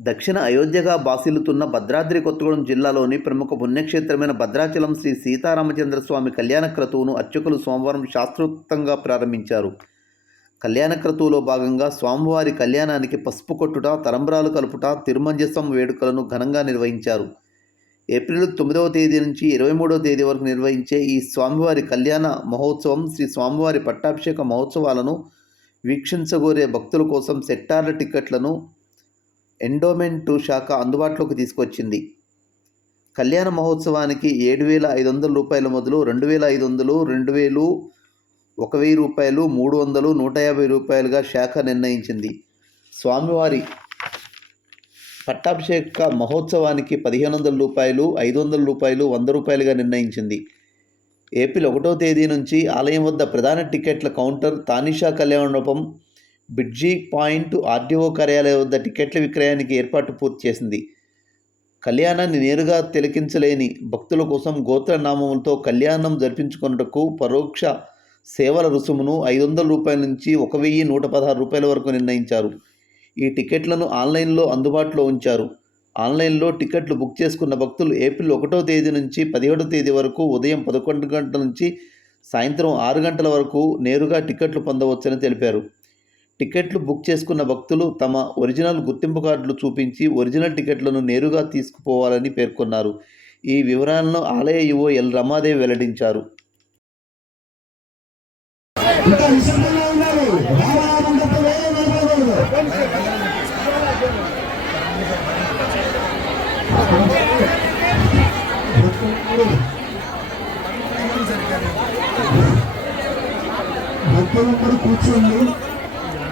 దక్షిణ అయోధ్యగా బాసిల్లుతున్న భద్రాద్రి కొత్తగూడెం జిల్లాలోని ప్రముఖ పుణ్యక్షేత్రమైన భద్రాచలం శ్రీ సీతారామచంద్ర స్వామి కళ్యాణ క్రతువును అర్చకులు సోమవారం శాస్త్రోక్తంగా ప్రారంభించారు. కళ్యాణ క్రతువులో భాగంగా స్వామివారి కళ్యాణానికి పసుపు కొట్టుట తలంబ్రాలు కలుపుట తిరుమంజసం వేడుకలను ఘనంగా నిర్వహించారు. ఏప్రిల్ తొమ్మిదవ తేదీ నుంచి ఇరవై మూడవ తేదీ వరకు నిర్వహించే ఈ స్వామివారి కళ్యాణ మహోత్సవం శ్రీ స్వామివారి పట్టాభిషేక మహోత్సవాలను వీక్షించగోరే భక్తుల కోసం సెక్టార్ల టిక్కెట్లను ఎండోమెంటు శాఖ అందుబాటులోకి తీసుకొచ్చింది. కళ్యాణ మహోత్సవానికి ఏడు వేల ఐదు వందల రూపాయల మొదలు రెండు వేల ఐదు వందలు రెండు వేలు ఒక వెయ్యి రూపాయలు మూడు వందలు నూట యాభై రూపాయలుగా శాఖ నిర్ణయించింది. స్వామివారి పట్టాభిషేక మహోత్సవానికి పదిహేను వందల రూపాయలు ఐదు వందల రూపాయలు వంద రూపాయలుగా నిర్ణయించింది. ఏప్రిల్ ఒకటో తేదీ నుంచి ఆలయం వద్ద ప్రధాన టికెట్ల కౌంటర్ తానిషా కళ్యాణ మండపం బిడ్జీ పాయింట్ ఆర్డీఓ కార్యాలయం వద్ద టికెట్ల విక్రయానికి ఏర్పాటు పూర్తి చేసింది. కళ్యాణాన్ని నేరుగా తిలకించలేని భక్తుల కోసం గోత్రనామములతో కళ్యాణం జరిపించుకొనుటకు పరోక్ష సేవల రుసుమును ఐదు వందల రూపాయల నుంచి ఒక వెయ్యి నూట పదహారు రూపాయల వరకు నిర్ణయించారు. ఈ టికెట్లను ఆన్లైన్లో అందుబాటులో ఉంచారు. ఆన్లైన్లో టికెట్లు బుక్ చేసుకున్న భక్తులు ఏప్రిల్ ఒకటో తేదీ నుంచి పదిహేడో తేదీ వరకు ఉదయం పదకొండు గంటల నుంచి సాయంత్రం ఆరు గంటల వరకు నేరుగా టికెట్లు పొందవచ్చని తెలిపారు. టికెట్లు బుక్ చేసుకున్న భక్తులు తమ ఒరిజినల్ గుర్తింపు కార్డులు చూపించి ఒరిజినల్ టికెట్లను నేరుగా తీసుకుపోవాలని పేర్కొన్నారు. ఈ వివరాలను ఆలయ యువో ఎల్ రమాదేవి వెల్లడించారు. భక్తులందరూ కూర్చోండి.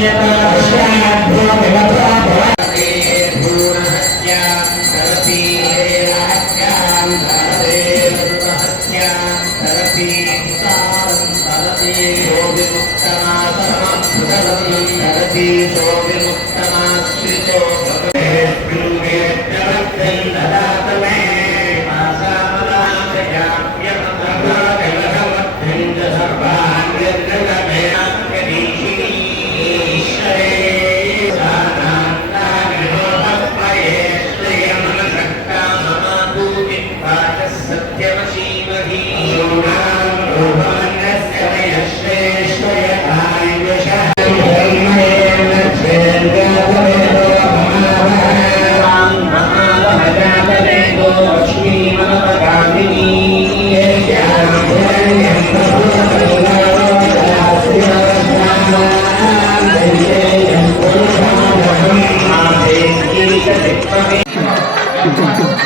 Yeah. ఆశ్రయం దాతమే ఆశామలాభయ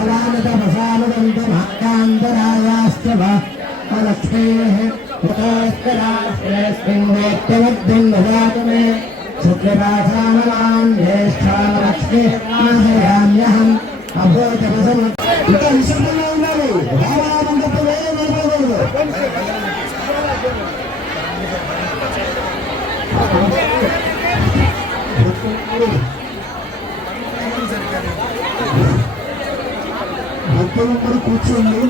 తస్య ఫలాని తపసానుదంత మహాకాంతరాయాశ్చ లక్ష్మీः ुतोत्तराष्ट्रेऽस्मिन्नेत्यवद्भिन्नजातमे शुक्ररासामलाम् ज्येष्ठामलक्ष्मी आह्रयाम्यहम् అభోజపసమ ఇంకా నిశ్శబ్దంగా ఉన్నారు రామానందపు వేరే నిలబడకూడదు భక్తులందరూ కూర్చోండి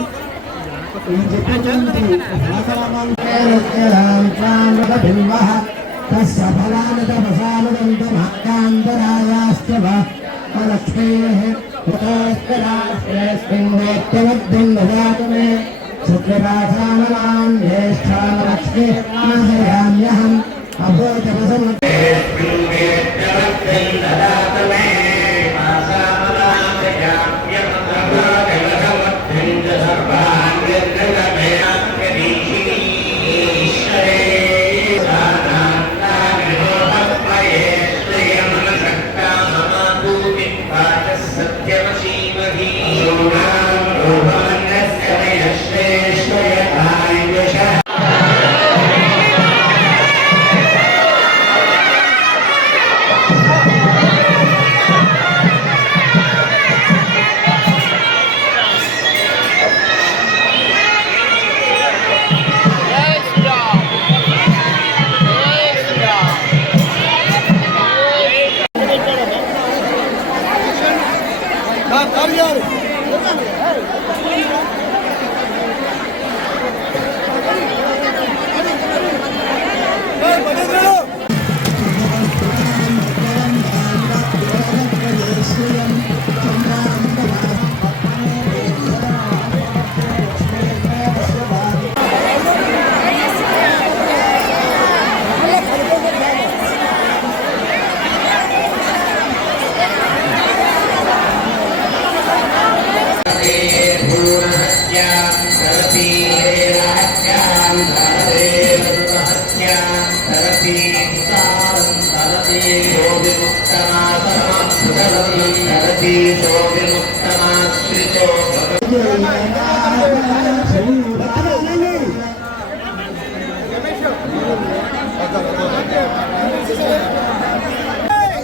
నేను చెప్పేటువంటి తస్య ఫలాని తపసానుదంతమాకాంతరాయాశ్చ లక్ష్మేः ఉతస్మిన్ వేత్తవద్భిం దదాతు మే సత్యరాసామలాం జ్యేష్ఠాం లక్ష్మీ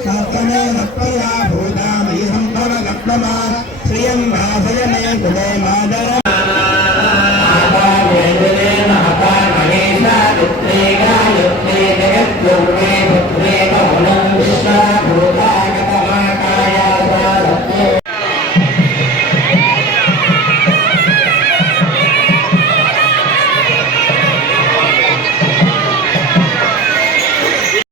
ఆహయామ్యహం అభోజపసం శ్రియం భాసయ మే మాదర